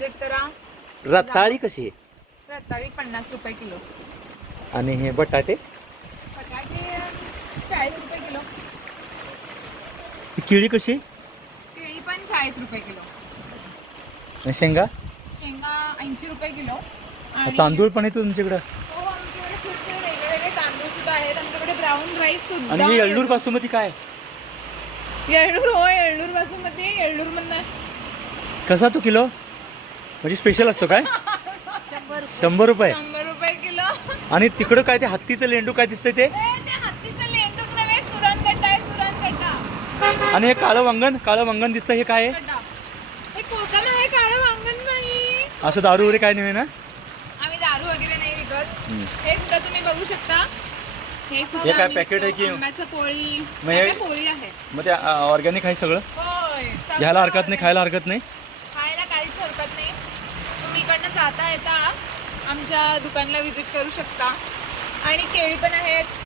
Visit करा। रताळी कशी आहे? रताळी 50 रुपये किलो, आणि हे बटाटे बटाटे 40 रुपये किलो, ही केळी कशी? केळी पण 40 रुपये किलो, आणि शेंगा? शेंगा 80 रुपये किलो। आणि तांदूळ पण आहे तुमच्याकडं? हो, आमच्याकडे खूप वेगवेगळे तांदूळ सुद्धा आहेत, आमच्याकडे ब्राऊन राईस सुद्धा। आणि येळूर बासुमती काय? येळूर, हो येळूर बासुमती, येळूर मधनं कसा तो किलो? म्हणजे स्पेशल असतो काय? 100 रुपये। 100 रुपये किलो। आणि तिकडं काय ते हत्तीचं लेंडू काय दिसतंय ते? ते हत्तीचं लेंडूक नव्हे, सुरणगड्डा आहे, सुरणगड्डा। आणि हे काळं वंगण दिसतं, हे काय आहे? हे कोकम आहे, काळं वांगण नाही। असं दारू वगैरे काय नाही ना? आम्ही दारू वगैरे नाही विकत। हे सुद्धा तुम्ही बघू शकता, हे सुद्धा हे काय आम्ही पॅकेट आहे विकतो। की? आंब्याचं पोळी, मग हे- काय पोळी आहे। मग ते ऑर्गॅनिक आहे सगळं? होय, सगळं घ्यायला हरकत नाही, organic. खायला हरकत नाही? खायला काहीच हरकत नाही। तुम्ही इकडनं जाता येता आमच्या दुकानला व्हिजिट करू शकता। आणि केळी पण आहेत,